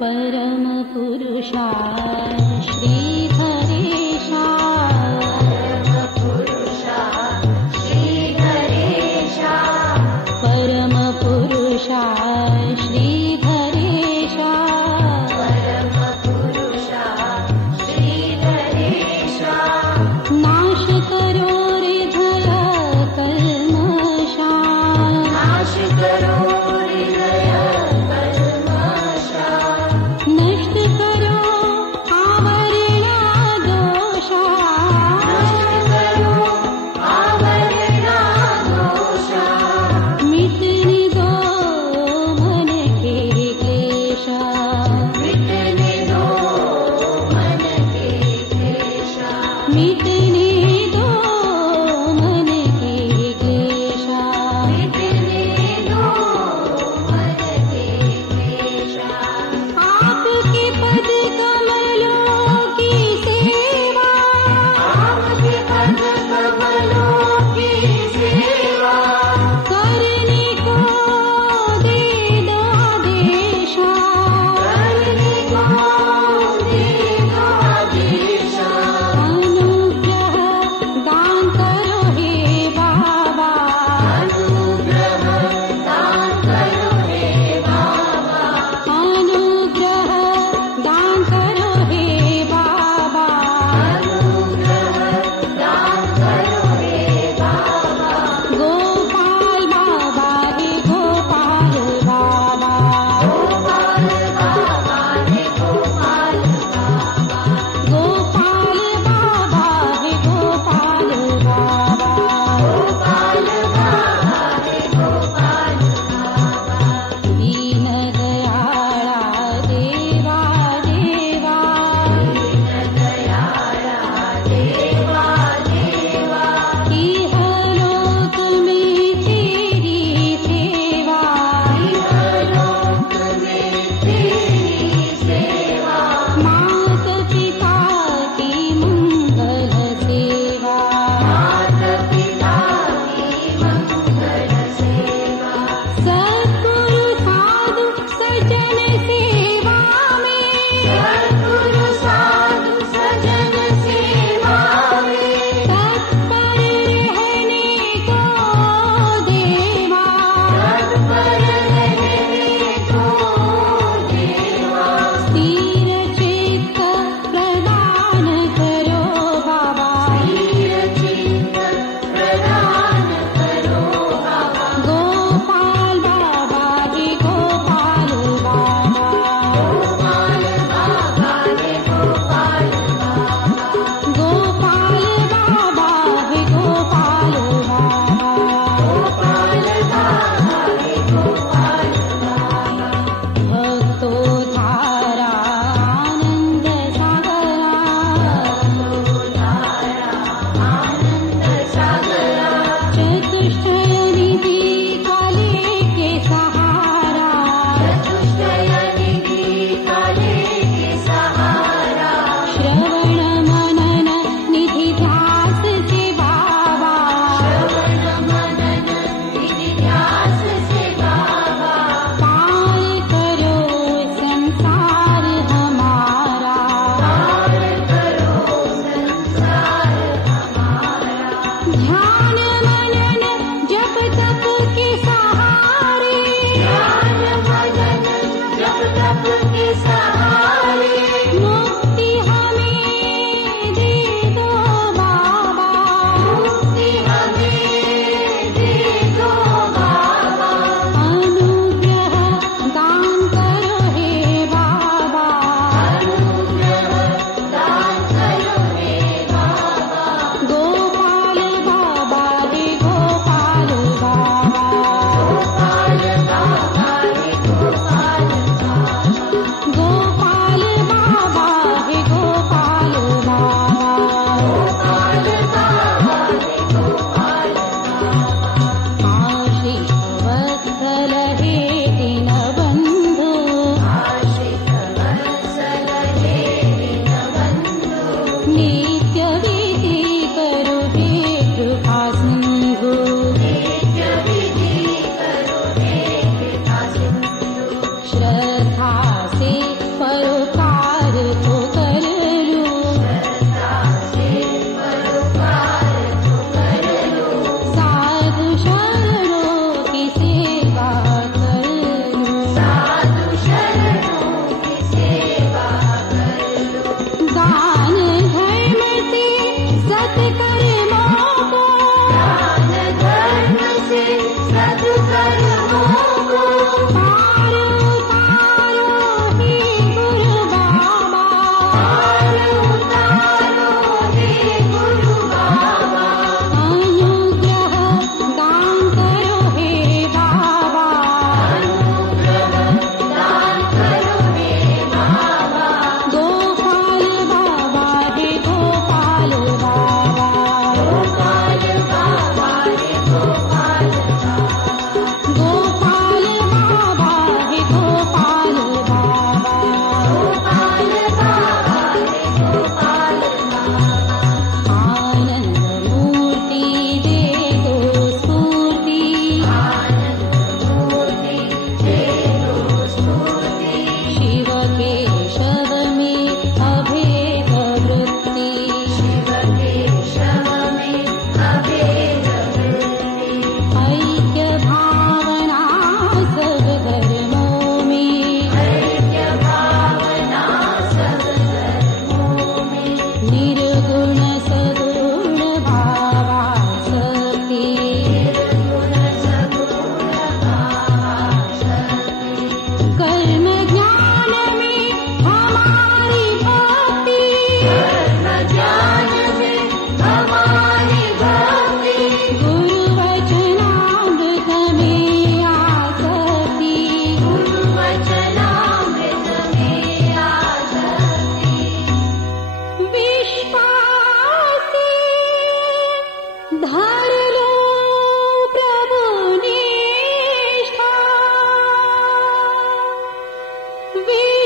परम पुरुषा श्री हरेशा परम पुरुषा श्री हरेशा नाश करो हृदय कल्मषा नष्ट करो आवरणा दोषा मिटने दो मन के क्लेशा मिटने दो मन के क्लेशा आपके पद कमलों की सेवा करने को दे दो आदेशा अनुग्रह दान करो हे बाबा अनुग्रह दान करो हे बाबा गोपाल बाबा हे गोपाल बाबा गोपाल बाबा हे गोपाल बाबा दीन दयाळा देवा इहलोक में तेरी सेवा मात पिता की मंगल सेवा सद्गुरु साधु सज्जन सेवा में तत्पर रहने को देवा स्थिर चित्त प्रदान करो बाबा गोपाल बाबा हे गोपाल बाबा गोपाल बाबा हे गोपाल भक्तो धारा आनंद सागरा चतुष्टय निधि काले के सहारा श्रवण मनन निधि ध्यास से बाबा पार करो संसार हमारा ध्यान मनन जप तप के सहारे मुक्ति हमें दे दो बाबा अनुग्रह दान करो हे बाबा गोपाल बाबा हे गोपाल बाबा वे